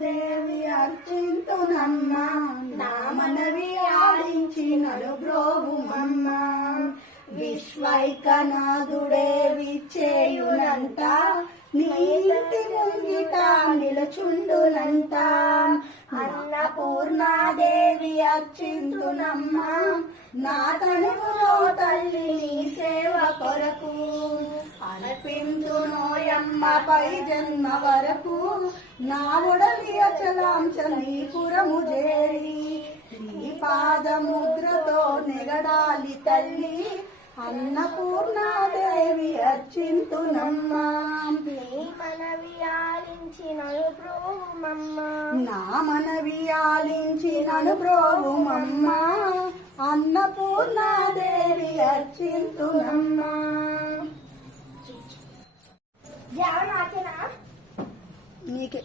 దేవి అర్చింతునమ్మ నా మనవి ఆడించినను బ్రోవుమమ్మ విశ్వైకనాథుడే విచ్చేయునంట. నీ ముంగిట నిలుచుండునంట. అన్నపూర్ణాదేవి అర్చింతునమ్మ నా తనువులో అర్పించునోయమ్మ పై జన్మ వరకు నా ఉడలి అచలాంశ నీ పురము చేరి నీ పాదముద్రతో నెగడాలి తల్లి అన్నపూర్ణాదేవి అర్చింతునమ్మా. మనవి బ్రోమమ్మ నా మనవి ఆలించి నను బ్రోవుమమ్మ అన్నపూర్ణాదేవి అర్చింతునమ్మా. నీకే